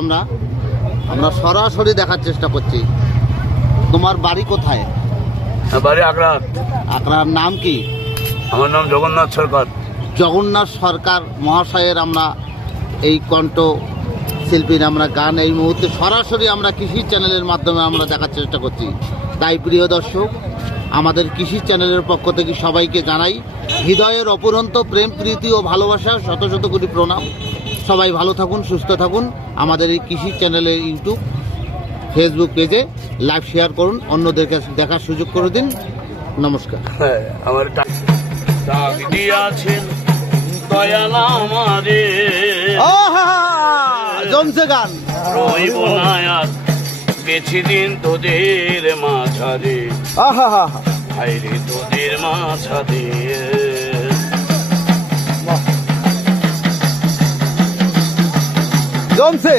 আমরা আমরা সরাসরি দেখার চেষ্টা করছি। তোমার বাড়ি কোথায়? বাড়ি আকরা। আপনার নাম কি? আমার নাম জগন্নাথ সরকার। জগন্নাথ সরকার মহাশয়ের আমরা এই কণ্ঠ শিল্পীর আমরা গান এই মুহূর্তে সরাসরি আমরা কৃষি চ্যানেলের মাধ্যমে আমরা দেখার চেষ্টা করছি। তাই প্রিয় দর্শক, আমাদের কৃষি চ্যানেলের পক্ষ থেকে সবাইকে জানাই হৃদয়ের অপুরন্ত প্রেম প্রীতি ও ভালোবাসা, শত শত কোটি প্রণাম। সবাই ভালো থাকুন, সুস্থ থাকুন। আমাদের এই কৃষি চ্যানেলের ইউটিউব ফেসবুক পেজে লাইভ শেয়ার করুন, অন্যদেরকে দেখার সুযোগ করে দিন। নমস্কার। আমার ডাক দিয়াছেন দয়াল আমারে, জমছে গান। রইব না আর বেশি দিন তোদের মাঝারে, হায়রে তোদের মাঝারে। জমছে।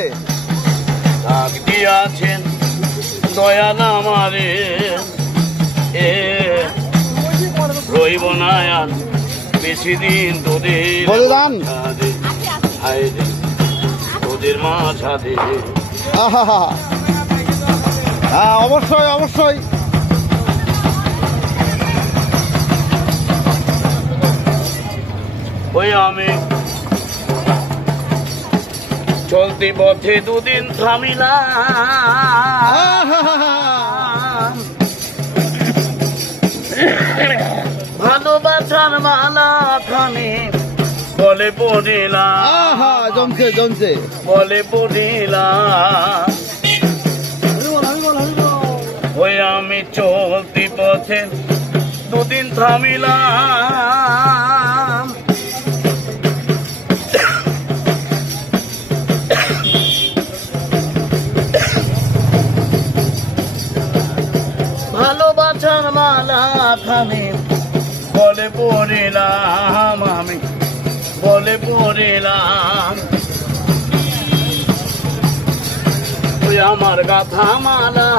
ডাক দিয়াছেন দয়াল আমারে, রইব না আর বেশি দিন তোদের মাঝারে, হায়রে তোদের মাঝারে। হ্যাঁ, অবশ্যই অবশ্যই। ওই আমি চলতি পথে দুদিন থামিলাম, ভালোবাসার মালা খানে বলে পড়িলাম, জমছে জমছে। বলে পড়িলাম। ওই আমি চলতি পথে দুদিন থামিলাম, ভালোবাসার মালা খানে বলে পড়িলাম, আমি বলে পড়িলাম। ওই আমার গাথা মালা,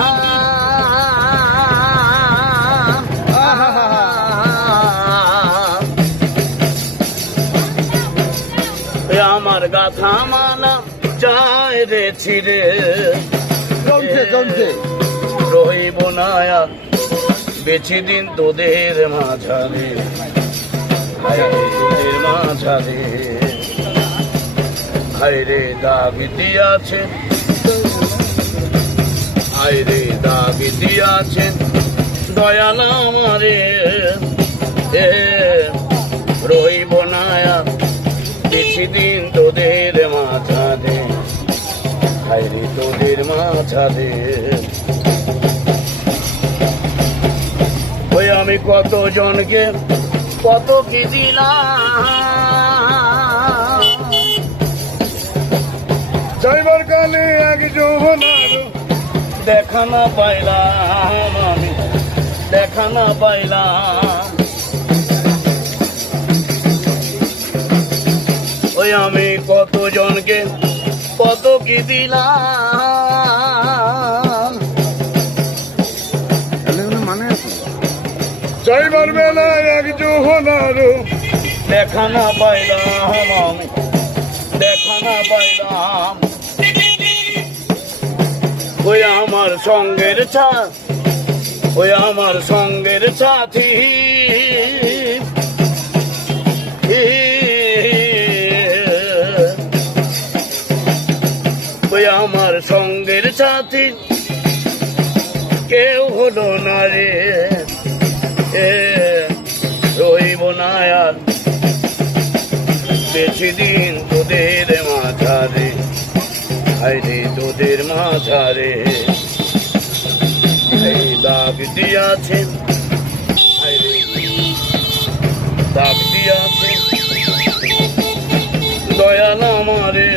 ওই আমার গাথা মালা যায় রে ছিড়ে, জমছে জমছে। রইব না আর বেশি দিন তোদের মাঝারে, তোদের মাঝারে। হায়রে দাগ দিয়াছেন, হায়রে দাগ দিয়াছেন দয়াল আমারে, রইব না আর বেশি দিন তোদের মাঝারে, হায়রে তোদের মাঝারে। ওই আমি কত জনকে কত কি দিলাম, যাইবার কালে এক যৌবনার দেখা না পাইলাম, আমি দেখা না পাইলাম। ওই আমি কত জনকে কত কি দিলাম, যাইবার বেলায় এক যৌবনার দেখা না পাইলাম, আমি দেখা না পাইলাম। ওই আমার সঙ্গের ওই আমার সঙ্গের সাথী, ওই আমার সঙ্গের সাথী কেউ হলো না রে, রইব না আর বেশি দিন তোদের মাঝারে, হায়রে তোদের মাঝারে। এই দাগ দিয়াছেন, হায়রে দাগ দিয়াছেন দয়াল আমারে,